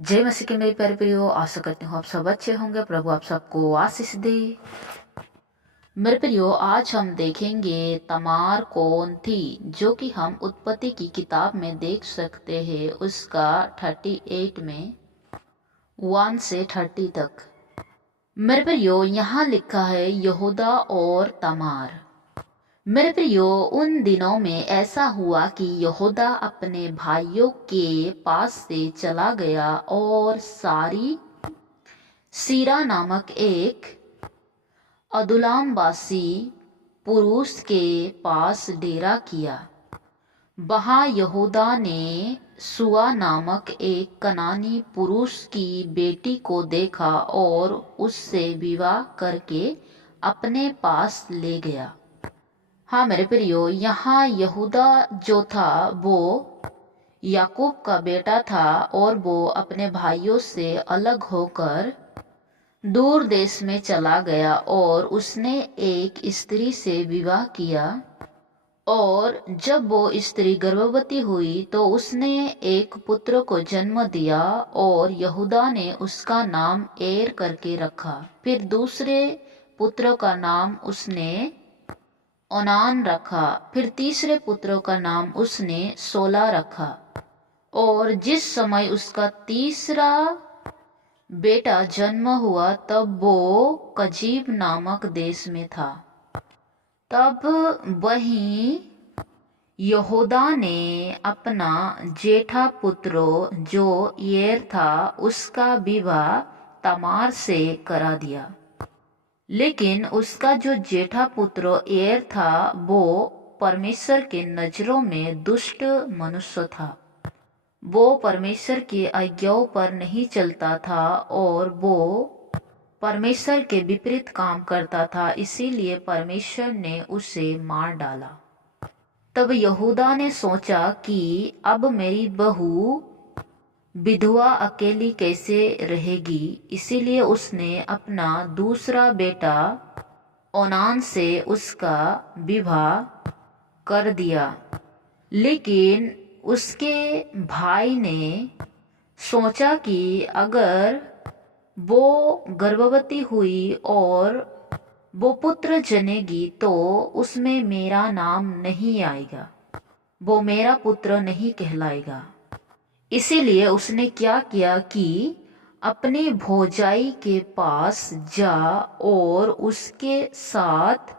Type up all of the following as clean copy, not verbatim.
जय मसीह के मेरे प्यारे प्रियो, आशा करती हूँ आप सब अच्छे होंगे। प्रभु आप सबको आशीष दे। मेरे प्रियो, आज हम देखेंगे तमार कौन थी, जो कि हम उत्पत्ति की किताब में देख सकते हैं। उसका 38 में 1 से 30 तक। मेरे प्रियो, यहाँ लिखा है यहूदा और तमार। मेरे प्रियो, उन दिनों में ऐसा हुआ कि यहूदा अपने भाइयों के पास से चला गया और सारी सीरा नामक एक अदुल्लामवासी पुरुष के पास डेरा किया। वहाँ यहूदा ने सुआ नामक एक कनानी पुरुष की बेटी को देखा और उससे विवाह करके अपने पास ले गया। हाँ मेरे प्रियो, यहाँ यहूदा जो था वो याकूब का बेटा था और वो अपने भाइयों से अलग होकर दूर देश में चला गया और उसने एक स्त्री से विवाह किया। और जब वो स्त्री गर्भवती हुई तो उसने एक पुत्र को जन्म दिया और यहूदा ने उसका नाम एर करके रखा। फिर दूसरे पुत्र का नाम उसने ओनान रखा। फिर तीसरे पुत्र का नाम उसने सोला रखा। और जिस समय उसका तीसरा बेटा जन्म हुआ तब वो कजीब नामक देश में था। तब वहीं यहूदा ने अपना जेठा पुत्र जो एर था उसका विवाह तमार से करा दिया। लेकिन उसका जो जेठा पुत्र एर था वो परमेश्वर के नजरों में दुष्ट मनुष्य था। वो परमेश्वर की आज्ञाओं पर नहीं चलता था और वो परमेश्वर के विपरीत काम करता था, इसीलिए परमेश्वर ने उसे मार डाला। तब यहूदा ने सोचा कि अब मेरी बहू विधवा अकेली कैसे रहेगी, इसीलिए उसने अपना दूसरा बेटा ओनान से उसका विवाह कर दिया। लेकिन उसके भाई ने सोचा कि अगर वो गर्भवती हुई और वो पुत्र जनेगी तो उसमें मेरा नाम नहीं आएगा, वो मेरा पुत्र नहीं कहलाएगा। इसीलिए उसने क्या किया कि अपने भौजाई के पास जा और उसके साथ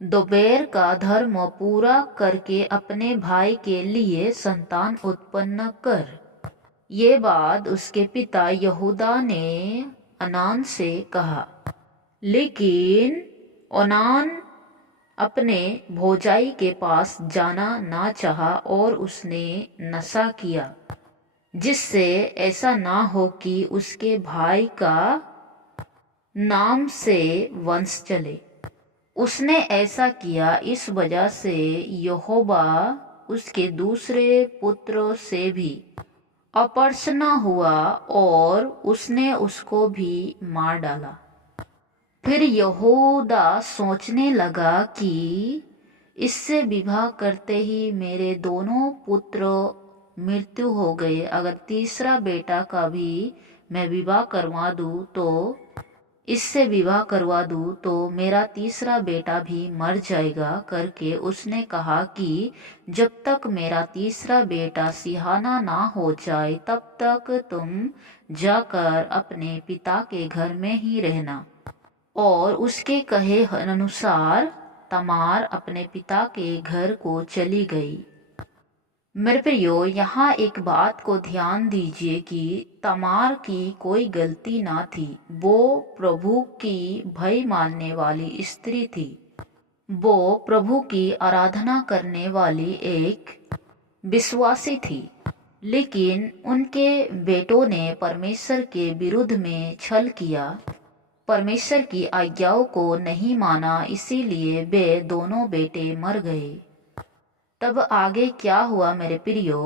दोपहर का धर्म पूरा करके अपने भाई के लिए संतान उत्पन्न कर। ये बात उसके पिता यहूदा ने ओनान से कहा। लेकिन ओनान अपने भौजाई के पास जाना ना चाहा और उसने नशा किया, जिससे ऐसा ना हो कि उसके भाई का नाम से वंश चले। उसने ऐसा किया, इस वजह से यहोवा उसके दूसरे पुत्र से भी अप्रसन्न हुआ और उसने उसको भी मार डाला। फिर यहूदा सोचने लगा कि इससे विवाह करते ही मेरे दोनों पुत्र मृत्यु हो गए। अगर तीसरा बेटा का भी मैं विवाह करवा दूँ तो इससे विवाह करवा दूँ तो मेरा तीसरा बेटा भी मर जाएगा करके उसने कहा कि जब तक मेरा तीसरा बेटा सिहाना ना हो जाए तब तक तुम जाकर अपने पिता के घर में ही रहना। और उसके कहे अनुसार तमार अपने पिता के घर को चली गई। मेरे प्रियो, यहाँ एक बात को ध्यान दीजिए कि तमार की कोई गलती ना थी। वो प्रभु की भय मानने वाली स्त्री थी। वो प्रभु की आराधना करने वाली एक विश्वासी थी। लेकिन उनके बेटों ने परमेश्वर के विरुद्ध में छल किया, परमेश्वर की आज्ञाओं को नहीं माना, इसीलिए वे दोनों बेटे मर गए। तब आगे क्या हुआ मेरे प्रियो?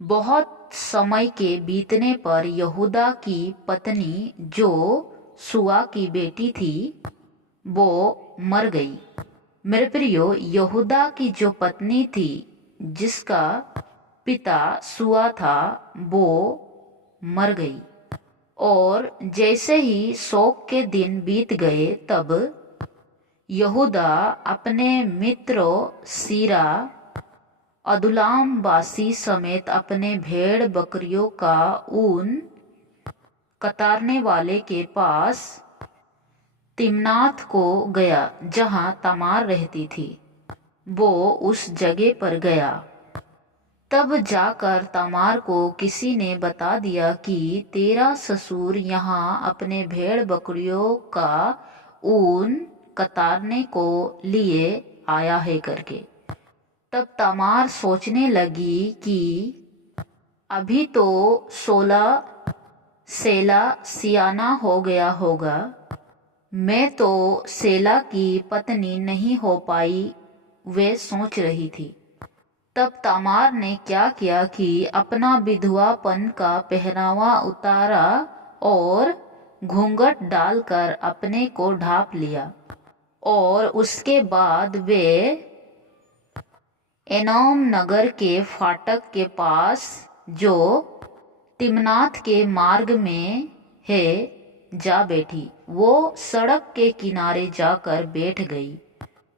बहुत समय के बीतने पर यहूदा की पत्नी जो सुआ की बेटी थी वो मर गई। मेरे प्रियो, यहूदा की जो पत्नी थी जिसका पिता सुआ था वो मर गई। और जैसे ही शोक के दिन बीत गए तब यहूदा अपने मित्रों सीरा, अदुल्लाम वासी समेत अपने भेड़ बकरियों का ऊन कतरने वाले के पास तिम्नाथ को गया जहाँ तमार रहती थी। वो उस जगह पर गया। तब जाकर तमार को किसी ने बता दिया कि तेरा ससुर यहाँ अपने भेड़ बकरियों का ऊन कतरने को लिए आया है करके। तब तमार सोचने लगी कि अभी तो 16 सेला सियाना हो गया होगा, मैं तो सेला की पत्नी नहीं हो पाई, वे सोच रही थी। तब तमार ने क्या किया कि अपना विधवापन का पहनावा उतारा और घूंघट डालकर अपने को ढांप लिया। और उसके बाद वे एनोम नगर के फाटक के पास जो तिम्नाथ के मार्ग में है जा बैठी। वो सड़क के किनारे जाकर बैठ गई।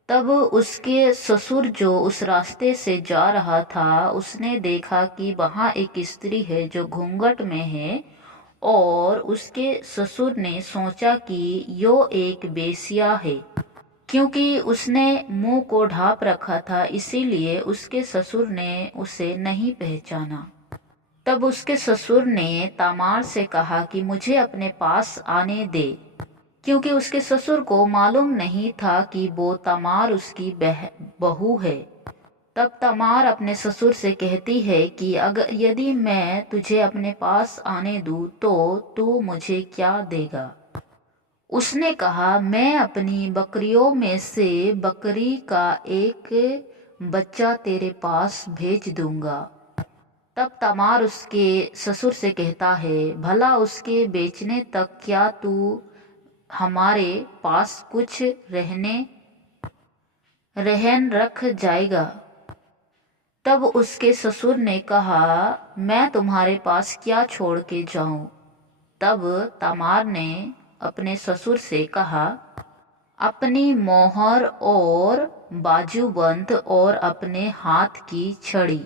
तब उसके ससुर जो उस रास्ते से जा रहा था, उसने देखा कि वहाँ एक स्त्री है जो घूंघट में है। और उसके ससुर ने सोचा कि यो एक बेसिया है, क्योंकि उसने मुंह को ढांप रखा था, इसीलिए उसके ससुर ने उसे नहीं पहचाना। तब उसके ससुर ने तमार से कहा कि मुझे अपने पास आने दे, क्योंकि उसके ससुर को मालूम नहीं था कि वो तमार उसकी बहू है। तब तमार अपने ससुर से कहती है कि अगर यदि मैं तुझे अपने पास आने दूँ तो तू मुझे क्या देगा। उसने कहा, मैं अपनी बकरियों में से बकरी का एक बच्चा तेरे पास भेज दूंगा। तब तमार उसके ससुर से कहता है, भला उसके बेचने तक क्या तू हमारे पास कुछ रहन रख जाएगा। तब उसके ससुर ने कहा, मैं तुम्हारे पास क्या छोड़ के जाऊं। तब तमार ने अपने ससुर से कहा, अपनी मोहर और बाजूबंद और अपने हाथ की छड़ी।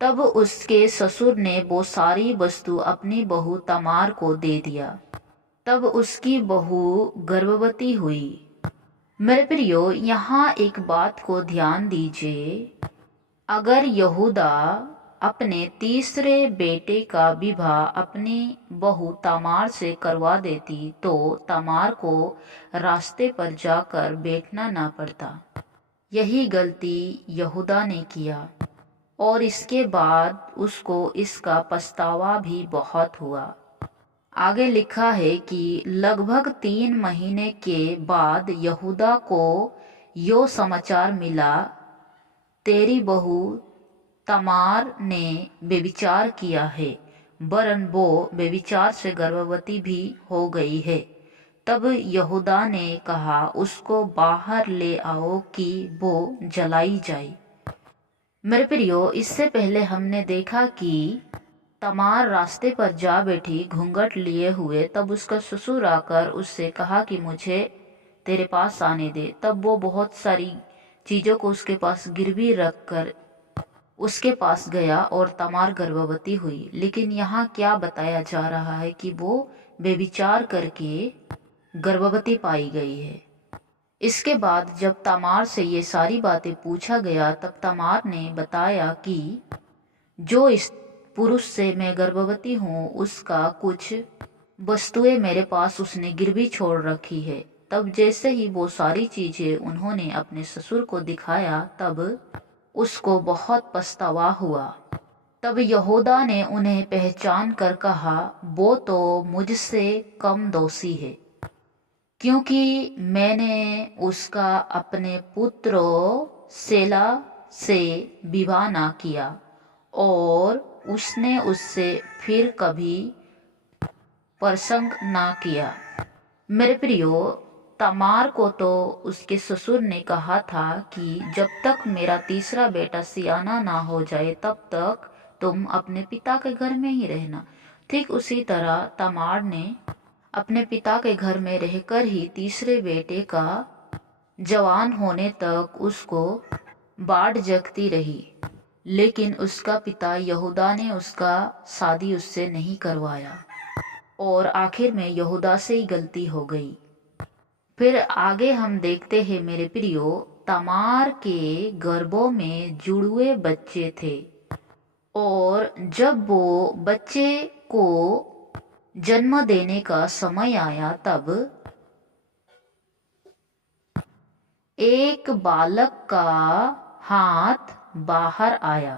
तब उसके ससुर ने वो सारी वस्तु अपनी बहू तमार को दे दिया। तब उसकी बहू गर्भवती हुई। मेरे प्रियो, यहाँ एक बात को ध्यान दीजिए। अगर यहूदा अपने तीसरे बेटे का विवाह अपनी बहू तमार से करवा देती तो तमार को रास्ते पर जाकर बैठना ना पड़ता। यही गलती यहूदा ने किया और इसके बाद उसको इसका पछतावा भी बहुत हुआ। आगे लिखा है कि लगभग 3 महीने के बाद यहूदा को यो समाचार मिला, तेरी बहू तमार ने व्यभिचार किया है, वरन वो व्यभिचार से गर्भवती भी हो गई है। तब यहूदा ने कहा, उसको बाहर ले आओ कि वो जलाई जाए। मेरे प्रियो, इससे पहले हमने देखा कि तमार रास्ते पर जा बैठी घूंघट लिए हुए। तब उसका ससुर आकर उससे कहा कि मुझे तेरे पास आने दे। तब वो बहुत सारी चीज़ों को उसके पास गिरवी रख कर उसके पास गया और तमार गर्भवती हुई। लेकिन यहाँ क्या बताया जा रहा है कि वो व्यभिचार करके गर्भवती पाई गई है। इसके बाद जब तमार से ये सारी बातें पूछा गया तब तमार ने बताया कि जो इस पुरुष से मैं गर्भवती हूँ उसका कुछ वस्तुएं मेरे पास उसने गिरवी छोड़ रखी है। तब जैसे ही वो सारी चीजें उन्होंने अपने ससुर को दिखाया तब उसको बहुत पछतावा हुआ। तब यहूदा ने उन्हें पहचान कर कहा, वो तो मुझसे कम दोषी है, क्योंकि मैंने उसका अपने पुत्र सेला से विवाह ना किया और उसने उससे फिर कभी प्रसंग ना किया। मेरे प्रियो, तमार को तो उसके ससुर ने कहा था कि जब तक मेरा तीसरा बेटा सियाना ना हो जाए तब तक तुम अपने पिता के घर में ही रहना। ठीक उसी तरह तमार ने अपने पिता के घर में रहकर ही तीसरे बेटे का जवान होने तक उसको बाट जगती रही, लेकिन उसका पिता यहूदा ने उसका शादी उससे नहीं करवाया और आखिर में यहूदा से ही गलती हो गई। फिर आगे हम देखते हैं मेरे प्रियो, तमार के गर्भों में जुड़वे बच्चे थे और जब वो बच्चे को जन्म देने का समय आया तब एक बालक का हाथ बाहर आया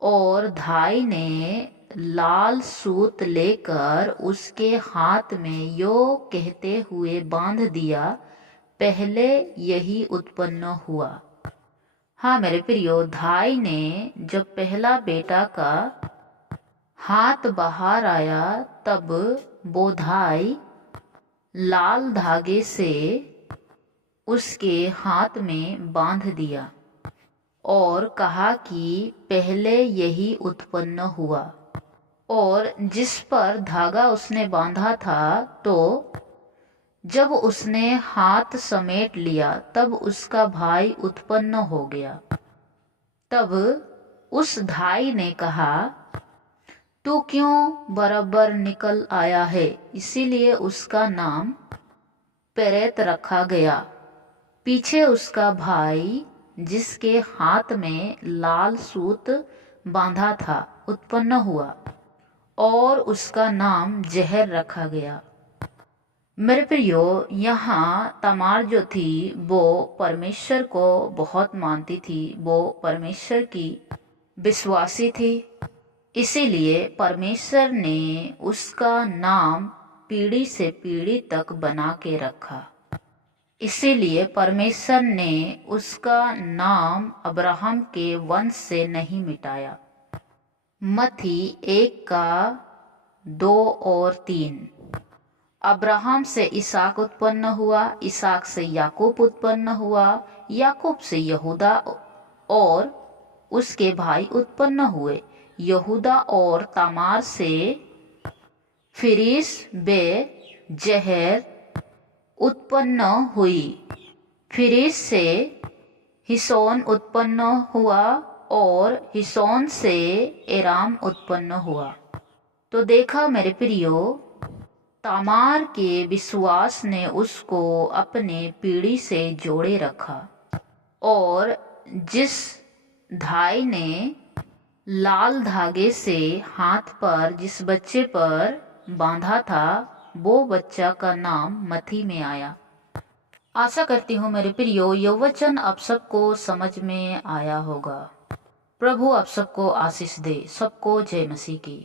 और धाई ने लाल सूत लेकर उसके हाथ में यो कहते हुए बांध दिया, पहले यही उत्पन्न हुआ। हाँ मेरे प्रियो, धाई ने जब पहला बेटा का हाथ बाहर आया तब वो धाई लाल धागे से उसके हाथ में बांध दिया और कहा कि पहले यही उत्पन्न हुआ। और जिस पर धागा उसने बांधा था, तो जब उसने हाथ समेट लिया तब उसका भाई उत्पन्न हो गया। तब उस धाई ने कहा, तू क्यों बराबर निकल आया है? इसीलिए उसका नाम पेरेत रखा गया। पीछे उसका भाई जिसके हाथ में लाल सूत बांधा था उत्पन्न हुआ और उसका नाम जहर रखा गया। मेरे प्रियो, यहाँ तमार जो थी वो परमेश्वर को बहुत मानती थी, वो परमेश्वर की विश्वासी थी। इसीलिए परमेश्वर ने उसका नाम पीढ़ी से पीढ़ी तक बना के रखा। इसीलिए परमेश्वर ने उसका नाम अब्राहम के वंश से नहीं मिटाया। मत्ती 1:2 और 3। अब्राहम से इसहाक उत्पन्न हुआ, इसहाक से याकूब उत्पन्न हुआ, याकूब से यहूदा और उसके भाई उत्पन्न हुए। यहूदा और तामार से फिरिस बे जहर उत्पन्न हुई। फिरिस से हिसोन उत्पन्न हुआ और हिसोन से एराम उत्पन्न हुआ। तो देखा मेरे प्रियो, तामार के विश्वास ने उसको अपने पीढ़ी से जोड़े रखा और जिस धाई ने लाल धागे से हाथ पर जिस बच्चे पर बांधा था, वो बच्चा का नाम मत्ती में आया। आशा करती हूँ मेरे प्रियो यह वचन आप सबको समझ में आया होगा। प्रभु आप सबको आशीष दे। सबको जय मसीह की।